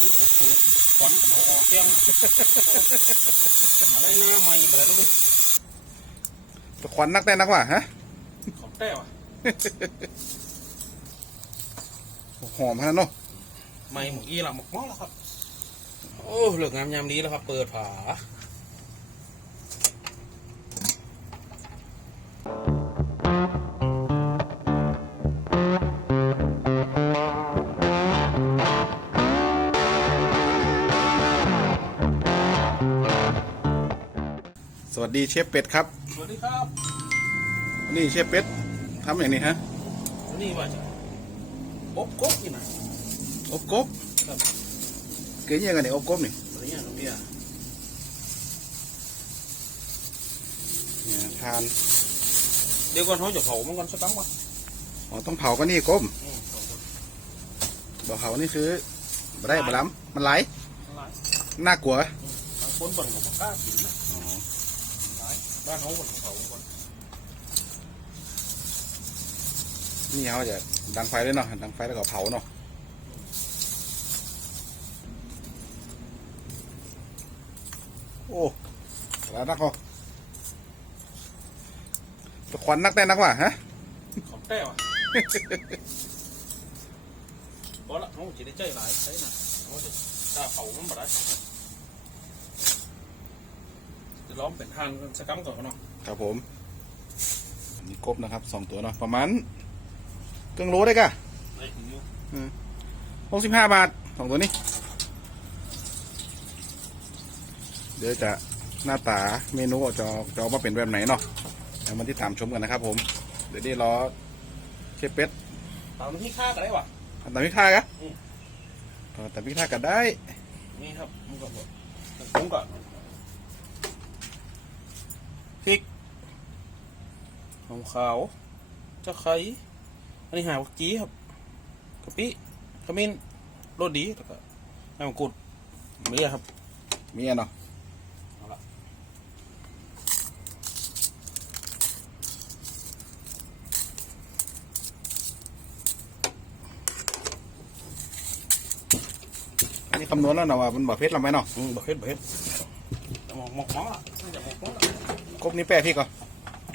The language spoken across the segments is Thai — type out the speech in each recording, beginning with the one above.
อู้แต่เปิดควันกับบอกออกแก้งน่ะมาได้หน้าใหม่มาแล้วดิตะควันนักแต่นักว่ะฮะของแต้วอะหอมขนาดเนาะใหม่หมกอีหลังหมกหม้อแล้วครับ โอ้เหลือกงามยามดีแล้วครับ เปิดผา วัสดีเชฟเป็ดครับ สวัสดีครับนี่เชฟเป็ดทำอย่างนี้ฮะวันนี่ว่าจะอบกบนี่นะอบกบครับเกิดยังไงเนี่ยอบกบนี่อะไรเงี้ยน้องเบียร์เนี่ยทาน เดี๋ยวก่อนเขาจะเผามันก่อนสักตั้งวะอ๋อต้องเผาก็นี่กบอืมเผาก่อนบ่เผานี่คือบ่ได้บ่ล้ำมันไหลละลายน่ากลัวบางคนบ่นกับกล้ากินนะหลาย บ้านเขาบ่นเผาก่อนนี่เขาจะดังไฟเลยเนาะดังไฟแล้วก็เผาเนาะโอ้แล้วนักเหรอตะควันนักแต่นักว่ะฮะของแต้วอะพอละเขาจะได้ใจหลายใช่นะเขาจะถ้าเผามันบ่ได้จะ ล้อมเป็นทานกันสักตั้งก่อนเนาะครับผมอันนี่กบนะครับสองตัวเนาะประมาณเกิงโลได้กะได้ถึงอยู่หกสิบห้าบาทสองตัวนี้ เดี๋ยวจะหน้าตาเมนูจะจะออกมาเป็นแบบไหนเนาะเดี๋ยวมาที่ตามชมกันนะครับ ผม เดี๋ยวได้รอเชฟเป็ดตามมันที่ค่าก็ได้วะทำตามพิท่ากันอืมทำตามพิท่ากันได้ นี่ครับมันก็บอกผมก็ พริกหอมขาวตะไคร้อันนี้หาวักจีครับกะปิขมิ้นโรสดีแล้วก็น้ำมะกรูดเมียครับมีอันเนาะเอาละอันนี้คำนวณแล้วเนาะว่ามันบ่เผ็ดลำไหมเนาะอืมบะเพ็ดบะเพ็ดหมกหมกหมอละน่าจะหมกหมอ ละกบนี่แป้พริกก่อน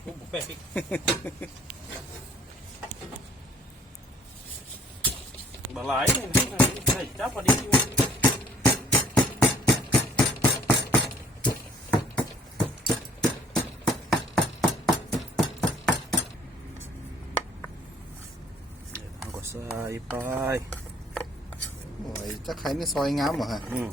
ลูกบุฟเฟ่ต์พริกบะหลายเนี่ยใส่จับพอดีอยู่เอาก็ใส่ไปโอ้ยจะไข่นี่ซอยงามเหรอฮะอืม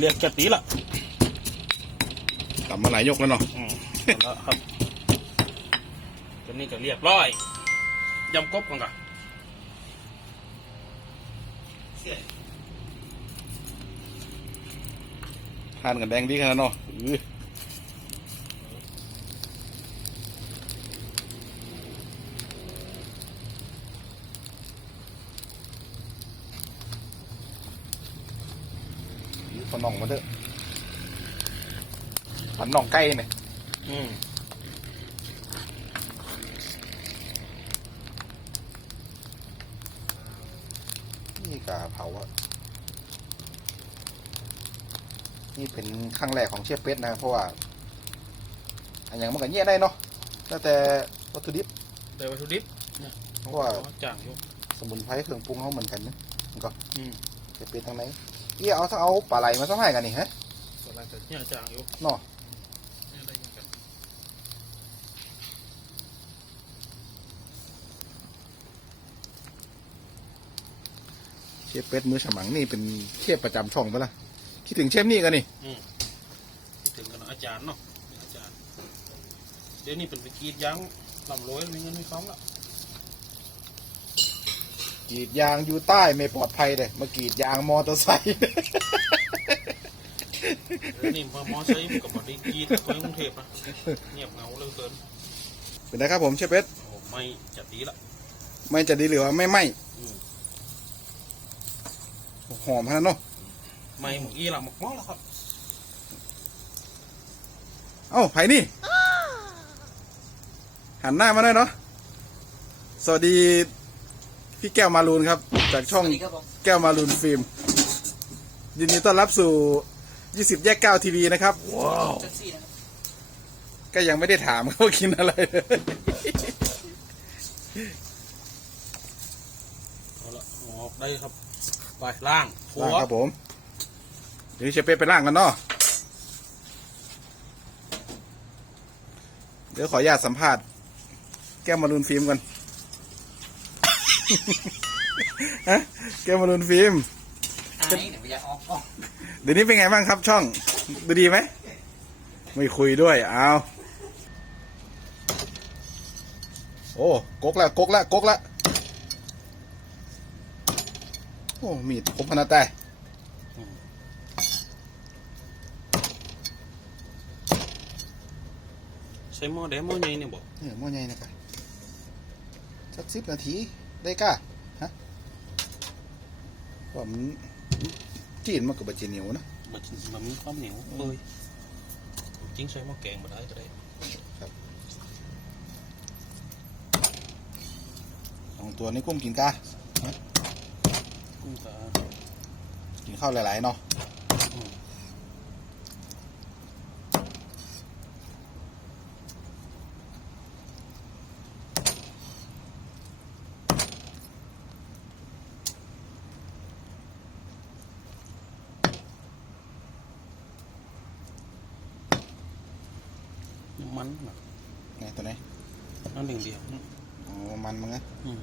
เรียกจะตีละกลับมาหลายยกแล้วเนาะอืมแล้วครับตัวนี้ก็เรียบร้อยยำกบกันก่อนทานกันแดงดีขนาดเนาะ อื้อขนองมาเด้อผันหนองไก่เนี่ยอืมนี่กาเผาอะนี่เป็นครั้งแรกของเชฟเป็ดนะเพราะว่าอันอย่างมันก็เงี้ยได้เนาะแล้วแต่วัตถุดิบ แต่วัตถุดิบเนี่ยเพราะว่าจางยู่สมุนไพรเครื่องปรุงเขาเหมือนกันนะมันก็อืม เชฟเป็ดทางไหน เอี่ยเอาถ้าเอาปลาไหลมาสักให้กันนี่ฮะอะไรแต่เนี่ยจางอยู่เนาะเนี่ยอะไรอย่างเงี้ยเเชฟเป็ดมือฉมังนี่เป็นเชฟประจำช่องปะล่ะคิดถึงเชฟนี่กันนี่อืมคิดถึงกันเนอะอาจารย์เนาะอาจารย์เดี๋ยวนี้เป็นไปกรีดยางลำรวยมีเงินมีทองแล้ว กรีดยางอยู่ใต้ไม่ปลอดภัยเลยมากรีดยางมอเตอร์ไซค์เดี๋ยวนี่พอมอไซค์มันกับมอได้กรีดคนกรุงเทพนะเงียบเหงาเหลยเกินเป็นไงครับผมเชฟเป็ดโอ้ไม่จัดดีละ ไม่จะดีหรือว่าไม่ไหมอืม หอมขนาดนั้นเนาะไม่หมกอีละหมกหม้อแล้วครับเอ้าไผ่นี่หันหน้ามาหน่อยเนาะสวัสดี พี่แก้วมารูนครับ จากช่องแก้วมารุนฟิล์มยินดีต้อนรับสู่ 20 แยก 9 ทีวีนะครับ ว้าว ก็ยังไม่ได้ถามเขากินอะไรเลยเอาละออกได้ครับไปล่างหัวครับผมเดี๋ยวเชฟเป้ไปล่างกันเนาะเดี๋ยวขออนุญาตสัมภาษณ์ แก้วมารุนฟิล์มกัน ฮะแก้วมารุนฟิล์มอายเดี๋ยวอยากออกกล้องเดี๋ยวนี้เป็นไงบ้างครับช่อง ดูดีไหม ไม่คุยด้วย เอาโอ้กกละกกละกกละโอ้ มีดคมขนาดแต่ใช้หม้อแดงหม้อใหญ่เนี่ยบอกเนี่ยมั่วใหญ่นะครับสักสิบนาที ได้ก้าฮะว่ามันจีนมันกับบะจีเหนียวนะมันมันมีความเหนียวเอ้ยจริงใช้หม้อแกงมาได้ก็ได้สองตัวนี้กุ้มกินก้ากุ้งกากินข้าวหลายๆเนาะ อืม มันน่ะไงตัวไหนนั่นหนึ่งเดียวอ๋อมันมั้งนะอืม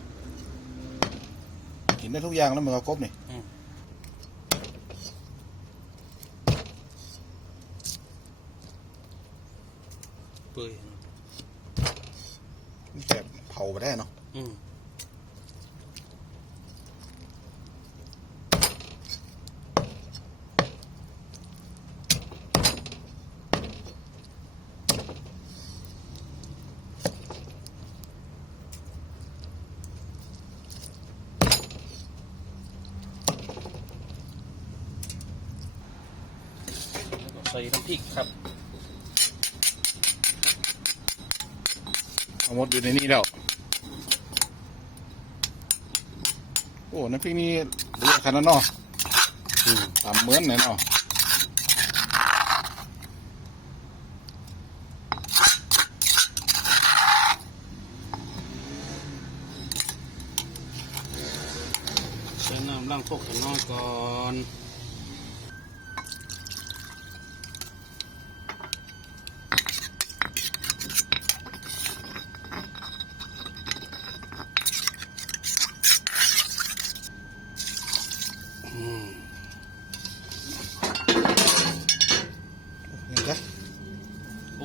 กินได้ทุกอย่างแล้วมันก็กบนี่เปื่อยแต่เผาไปได้เนาะอืม ส่น้ำพริกครับเอาหมดอยู่ในนี้แล้ว โอ้น้ำพริกนี่เรียกขนาดเนาะอืมตามเหมือนเลยเนาะใช้น้ำล้างพวกให้น้อยก่อน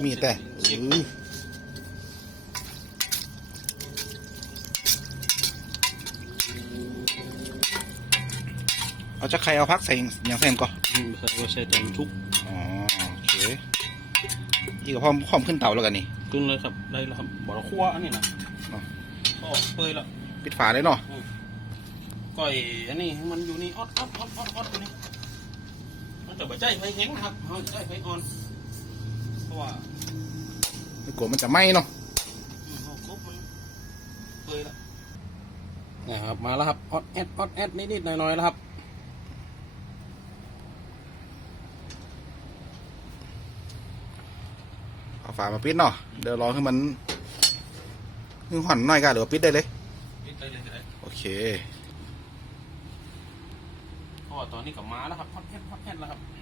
มีแต่เสียบอื้อเอาจะใครเอาพักใส่อย่างแซมก่อนอืมใส่ก็ใส่ตอนชุกอ๋อโอเคอีกกับพร้อมพร้อมขึ้นเตาแล้วกันนี่ขึ้นเลยครับได้แล้วครับบ่อคั่วอันนี้นะอ๋อก็เปื่อยแล้วปิดฝาเลยเนาะก้อยอันนี้ให้มันอยู่นี่ออดออดออดออดออดอยู่นี่มันจะบ่ใจไฟแห้งนะครับเราจะใจไฟอ่อนเพ ราะว่าไม่กลัวมันจะไหม้เนาะอืมเขาครบมันเปื่อยแล้วนะครับมาแล้วครับออดแอดออดแอดนิดๆหน่อยๆแล้วครับเอาฝามาปิดเนาะเดี๋ยวรอให้มันให้ห่อนหน่อยกันหรือว่าปิดได้เลยปิดได้เลยก็ได้โอเค เพราะว่าตอนนี้กับมาแล้วครับออดแอดออดแอดแล้วครับเออ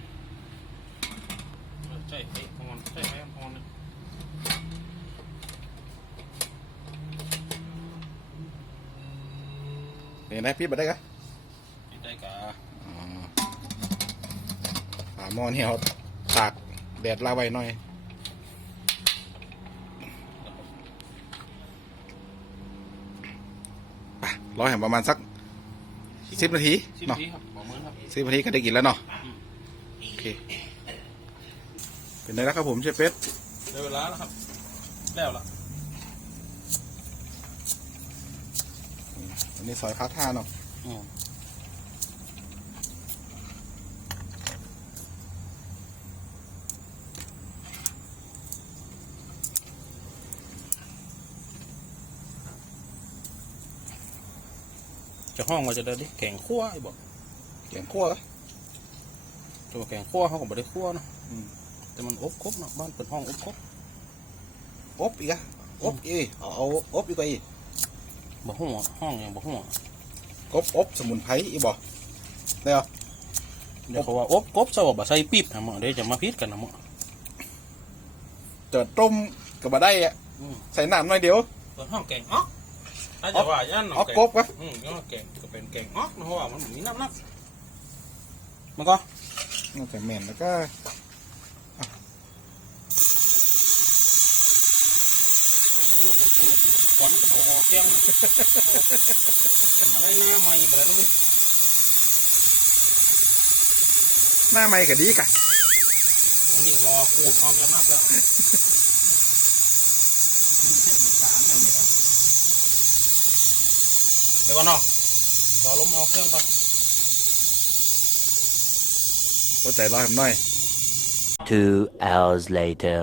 ใจไฟอ่อนใจไฟอ่อนเลยเห็นไหมปิดมาได้กะปิดได้ฝาหม้อนี่เขาตากแดดลาไว้หน่อยไปรอให้ประมาณสักสิบนาทีสิบเนาะทีครับบอกมือครับสิบนาทีก็ได้กินแล้วเนาะโอเค เป็นไงแล้วครับผมเชฟเป็ดได้เวลาแล้วครับ แล้วละอันนี้ซอยพาท่าเนาะอืมจะห้องว่าจะได้ดิแกงคั่วไอ้บอกแกงคั่วเหรอตัวแกงคั่วเขาก็บ่ได้คั่วเนาะ อืม แต่มันอบครบเนาะบ้านเปิดห้องอบครบอบอีกอะอบอีกเอาเอาอบอีกไปอีกบ่หัวห้องอย่างบ่หัวอบอบสมุนไพรอีกบ่ได้เหรอเดี๋ยวเขาว่าอบกบซะว่าบ่ใส่ปี๊บนะหมอเดี๋ยวจะมาพิษกันนะหมอจะต้มกับบะได้อะอืมใส่น้ำหน่อยเดียวเปิดห้องแกงอ๊อกอาจจะว่าย่านหนองออกแกงกบกะอืมย่านแกงก็เป็นแกงอ๊อกนะเพราะว่ามันมีน้ำหนักมันก็นอกจากแม่นแล้วก็ อู้กับเปิดควันกับบ่ออกแกงน่ะมาได้หน้าใหม่มาได้ดูดิหน้าไม้ก็ดีกะวันนี้รอขูดออกจากนักแล้วเดี๋ยวก่อนเนาะรอล้มเอาเครื่องก่อนก็ใจร้อนหน่อย Two hours later.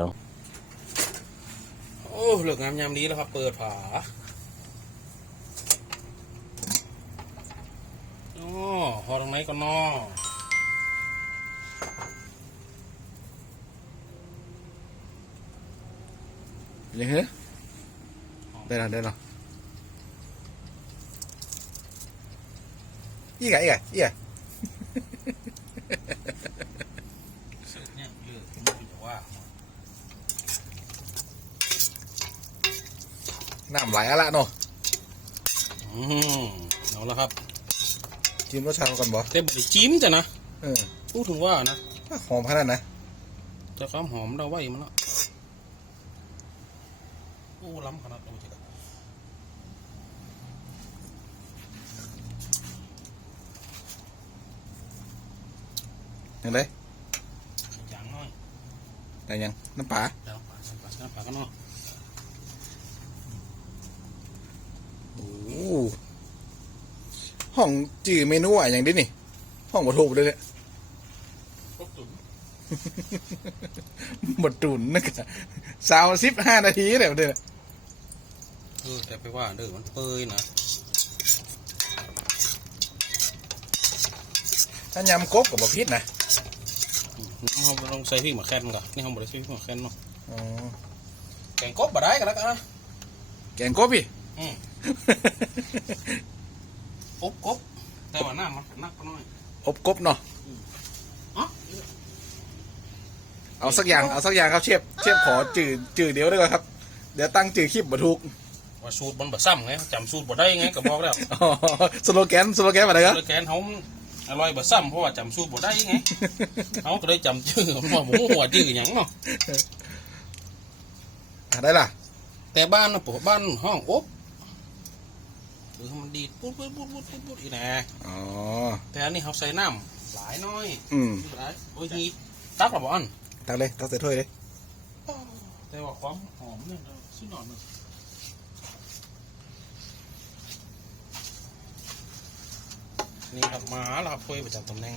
โอ้เหลือกงามยามดีแล้วครับ เปิดผาอ๋อพอตรงไหนก็นอยังเฮ้ยได้แล้วได้แล้วอีกอะอีกอะอีกอะเสร็จเนี่ยเลือกไม่รู้จะว่า น้ำไหลอะละเนาะอืมเอาละครับจิ้มรสชาติก่อนบ่แต่บไดจิ้มจ้ะนะเออพูดถึงว่านะหอมขนาดนะจะความหอมเราไว้มันละโอ้ล้ำขนาดนี้จ้ะยังไงจางน้อยได้ยังน้ำปลาเดี๋ยวปาดปาดปาดก็นอก โอ้โหห้องจื่อเมนูอะอย่างนี้นี่ ห้องบะถูกเลยเนี่ยครบตุ๋นบดตุนนึกอะสาวสิบห้านาทีเดี๋ยวเดี๋ยวเออแต่ไปว่าเด้อมันเปยนะถ้ายำกบกับบะพิษนะอืมเราต้องใส่พริกหมาแคนก่อนนี่เราบริใส่พริกหมาแคนเนาะอ๋อแกงกบบ่ได้กันแล้วกันนะแกงกบอีก อืมอบกบแต่ว่าน้ำมันนักก็น้อยอบกบเนาะอ๋อเอาสักอย่างเอาสักอย่างครับเชฟเชฟขอจืดจืดเดียวได้ก่อนครับ เดี๋ยวตั้งจืดคลิปบะทุกว่าสูตรมันบ่ซ้ำไงจำสูตรบ่ได้ไงก็บอกแล้วอ๋อสโลแกนสโลแกนอะไรครับเลยแกนเขาอร่อยบ่ซ้ำเพราะว่าจำสูตรบ่ได้ไงเขาก็เลยจำชื่อมันว่าหมูหัวชื่อหยังเนาะอะได้ล่ะ แต่บ้านนะปกบ้านห้องอบ คือมันดีดปุ๊บปุ๊บปุ๊บปุ๊บปุ๊บปุ๊บอีแน่อ๋อ แต่อันนี้เขาใส่น้ำหลายน้อยอืมหลายโอ้ยนี่ตักหรอบ่อันตักเลยตักใส่ถ้วยเลยแต่ว่าความหอมเนี่ยเราสุดยอดเลยนี่ครับมาแล้วครับถ้วยประจำตำแหน่ง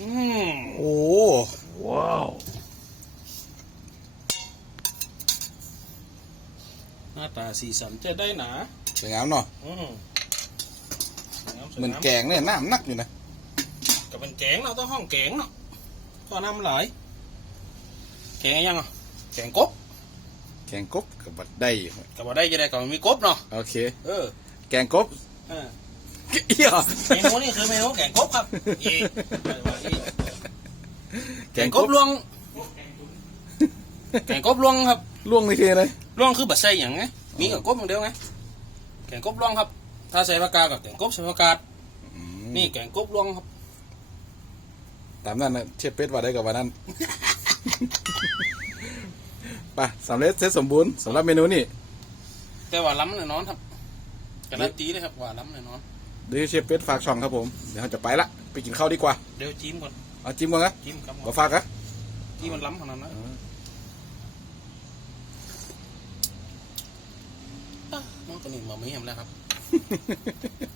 อืม โอ้ Wow. หน้าตาสีสันจะได้หนาสวยงามเนาะอืมสวยงามสวยเหมือนงามแกงเนี่ยน้ำนักอยู่นะก็เป็นแกงเราต้องห้องแกงเนาะก็น้ำหลายแกงยังอะแกงกบแกงกบกับบะได้กับว่าได้จะได้ก็มีกบเนาะโอเค เออแกงกบเออเอี้ยเมนูนี่คือเมนูแกงกบครับอีกแกงกบลวงแกงกบลวงครับล่วงในเคเลย ลวงคือบัดใส่อย่างไง มีกับกบอย่างเดียวไงแกงกบลวงครับ ถ้าใส่ผักกาดกับแกงกบใส่ผักกาดนี่แกงกบลวงครับตามนั้นนะเชฟเป็ดว่าได้กับวันนั้น ไปสำเร็จเสร็จสมบูรณ์สำหรับเมนูนี้แต่ว่าล้ำแน่นอนครับการันตีเลยครับว่าล้ำแน่นอน เดี๋ยวเชฟเป็ดฝากช่องครับผม เดี๋ยวเราจะไปละ ไปกินข้าวดีกว่า เดี๋ยวจิ้มก่อนเอาจิ้มก่อนนะจิ้มครับมาฝากอะที่มันล้ำขนาดนั้นนะอะมัน ตัวนี้มาไม่เห็นแล้วครับ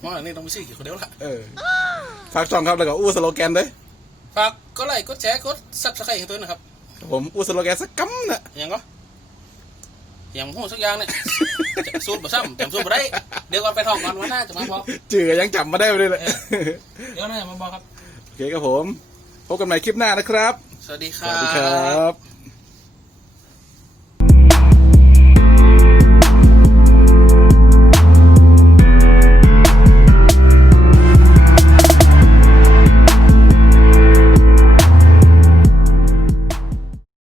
มันอันนี้ต้องไปซื้อกี่คนเดียวละเออฝากช่องครับแล้วก็อู้สโลแกนเลยฝากก็ไลค์กดแชร์กดซับสไครต์ให้ตัวนะครับครับผมอู้สโลแกนสักกัมนะอย่างก็อย่างหูสักอย่างเนี่ยจะสูตรบ่ซ้ำจำสูตรบ่ได้ เดี๋ยวก่อนไปท่องก่อนวันหน้าจะมาบอกจือยังจำมาได้เลยแหละเดี๋ยวหน้าจะมาบอกครับ โอเคครับผม พบกันใหม่คลิปหน้านะครับ สวัสดีคสรับวัสดีครับ